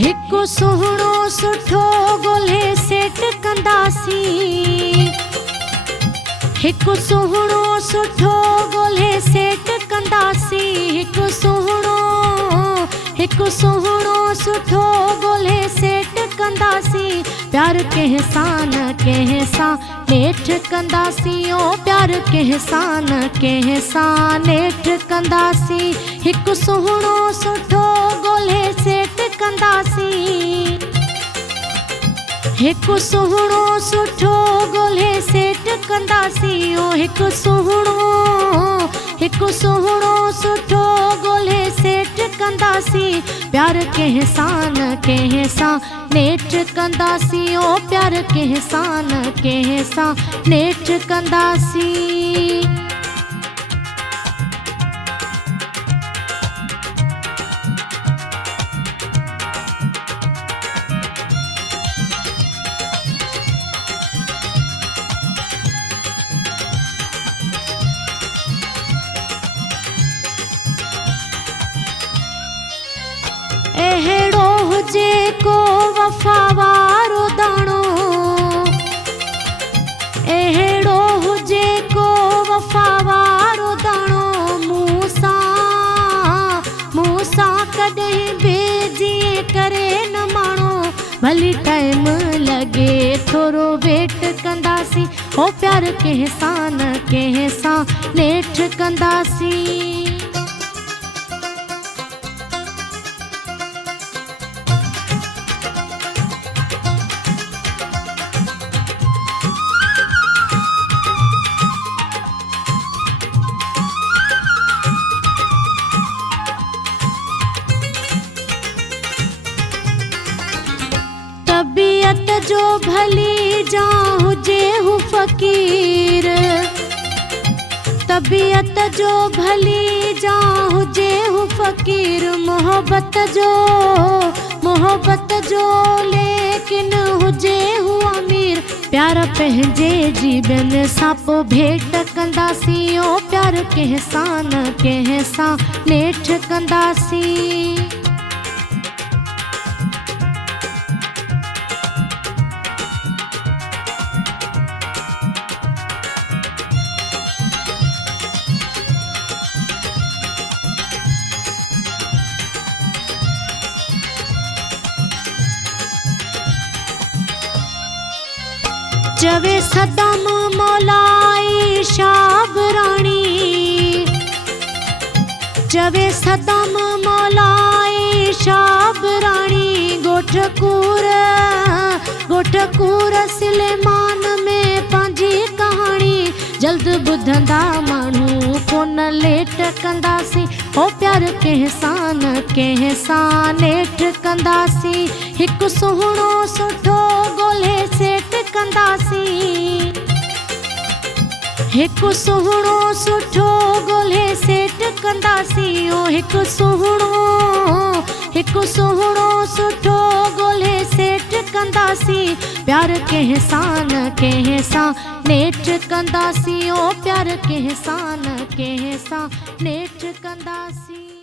हिकु सुहिणो सुठो ॻोल्हे सेट कंदासीं। हिकु सुहिणो सुठो ॻोल्हे सेट कंदासीं। हिकु सुहिणो सुठो ॻोल्हे सेट कंदासीं। प्यार कंहिंसां न कंहिंसां नेठ कंदासीं। ओ प्यार कंहिंसां न कंहिंसां नेठ कंदासीं। हिकु सुहिणो सुठो ॻोल्हे सेट कंदासीं। हिकु सुहिणो सुठो ॻोल्हे सेट कंदासीं। ओ हिकु सुहिणो सुठो ॻोल्हे सेट कंदासीं। प्यार कंहिंसां न कंहिंसां नेठ कंदासीं। ओ प्यार कंहिंसां न कंहिंसां नेठ कंदासीं। अहिड़ो हुजे को वफ़ा वारो दाणो। अहिड़ो हुजे को वफ़ा वारो दाणो। मूं सां कॾहिं भेजिए करे न माणो। भली टाइम लॻे थोरो वेट कंदासीं। ओ प्यार कंहिंसां न कंहिंसां नेठ कंदासीं। तबीयत जो भली जा हुजे हू फ़कीर। तबीयत जो भली जा हुजे हू फ़कीर। मोहब्बत जो लेकिन हुजे हू अमीर। प्यार पंहिंजे जीवन सां पोइ भेट कंदासीं। ओ प्यार कंहिंसां न कंहिंसां नेठ कंदासीं। चवे सदम मौलाई शाबराणी। चवे सदम मौलाई शाबराणी। गोठ कूर सिलेमान में पंहिंजी कहाणी। जल्द ॿुधंदा माण्हू कोन लेट कंदासीं। ओ प्यार कंहिंसां न कंहिंसां नेठ कंदासीं। हिकु सुहिणो सुठो ॻोल्हे सेट कंदासीं। हिकु सुहिणो सुठो ॻोल्हे सेट कंदासीं। ओ हिकु सुहिणो सुठो ॻोल्हे सेट कंदासीं। प्यार कंहिंसां न कंहिंसां नेठ कंदासीं। ओ प्यार कंहिंसां न कंहिंसां नेठ कंदासीं।